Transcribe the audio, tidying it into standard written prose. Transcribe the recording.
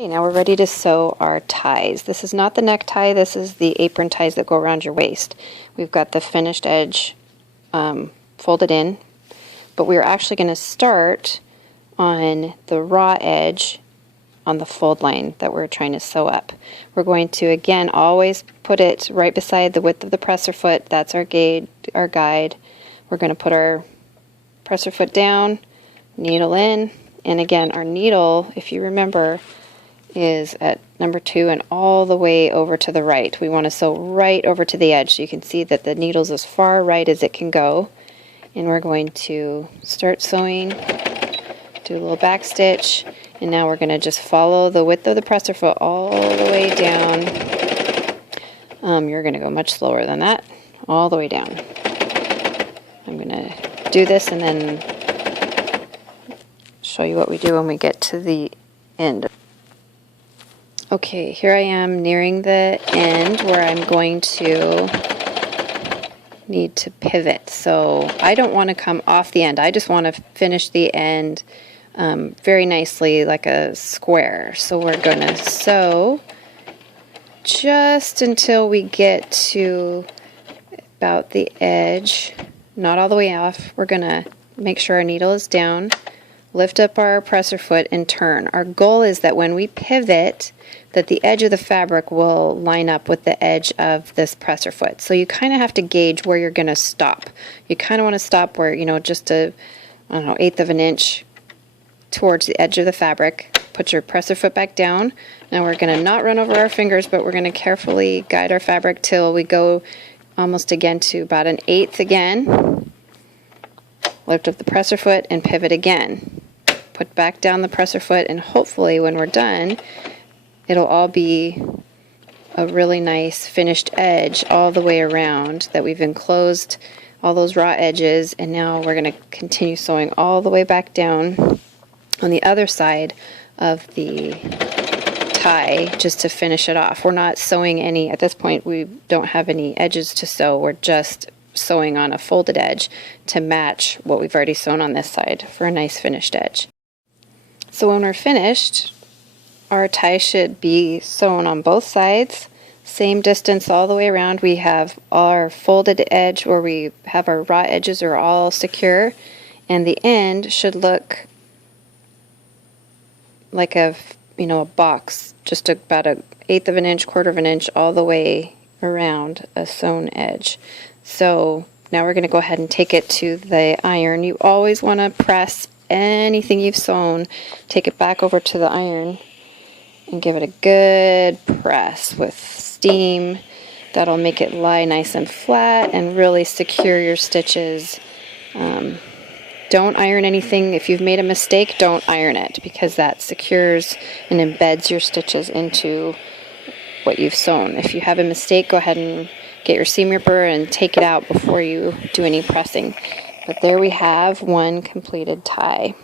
Okay, now we're ready to sew our ties. This is not the necktie, this is the apron ties that go around your waist. We've got the finished edge folded in, but we're actually going to start on the raw edge on the fold line that we're trying to sew up. We're going to, again, always put it right beside the width of the presser foot. That's our guide. We're going to put our presser foot down, needle in, and again, our needle, if you remember, is at number 2 and all the way over to the right. We want to sew right over to the edge so you can see that the needle's as far right as it can go. And we're going to start sewing, do a little back stitch, and now we're going to just follow the width of the presser foot all the way down. You're going to go much slower than that, all the way down. I'm going to do this and then show you what we do when we get to the end. Okay, here I am nearing the end where I'm going to need to pivot. So I don't want to come off the end. I just want to finish the end very nicely like a square. So we're going to sew just until we get to about the edge, not all the way off. We're going to make sure our needle is down, lift up our presser foot, and turn. Our goal is that when we pivot, that the edge of the fabric will line up with the edge of this presser foot. So you kind of have to gauge where you're going to stop. You kind of want to stop where, you know, just a, I don't know, 1/8 of an inch towards the edge of the fabric. Put your presser foot back down. Now we're going to not run over our fingers, but we're going to carefully guide our fabric till we go almost again to about 1/8 again. Lift up the presser foot and pivot again. Put back down the presser foot, and hopefully when we're done, it'll all be a really nice finished edge all the way around, that we've enclosed all those raw edges, and now we're going to continue sewing all the way back down on the other side of the tie just to finish it off. We're not sewing any, at this point we don't have any edges to sew, we're just sewing on a folded edge to match what we've already sewn on this side for a nice finished edge. So when we're finished, our tie should be sewn on both sides, same distance all the way around. We have our folded edge where we have our raw edges are all secure, and the end should look like a, you know, a box, just about 1/8 of an inch, 1/4 of an inch all the way around a sewn edge. So now we're going to go ahead and take it to the iron. You always want to press anything you've sewn, take it back over to the iron and give it a good press with steam. That'll make it lie nice and flat and really secure your stitches. Don't iron anything. If you've made a mistake, don't iron it, because that secures and embeds your stitches into what you've sewn. If you have a mistake, go ahead and get your seam ripper and take it out before you do any pressing. But there we have one completed tie.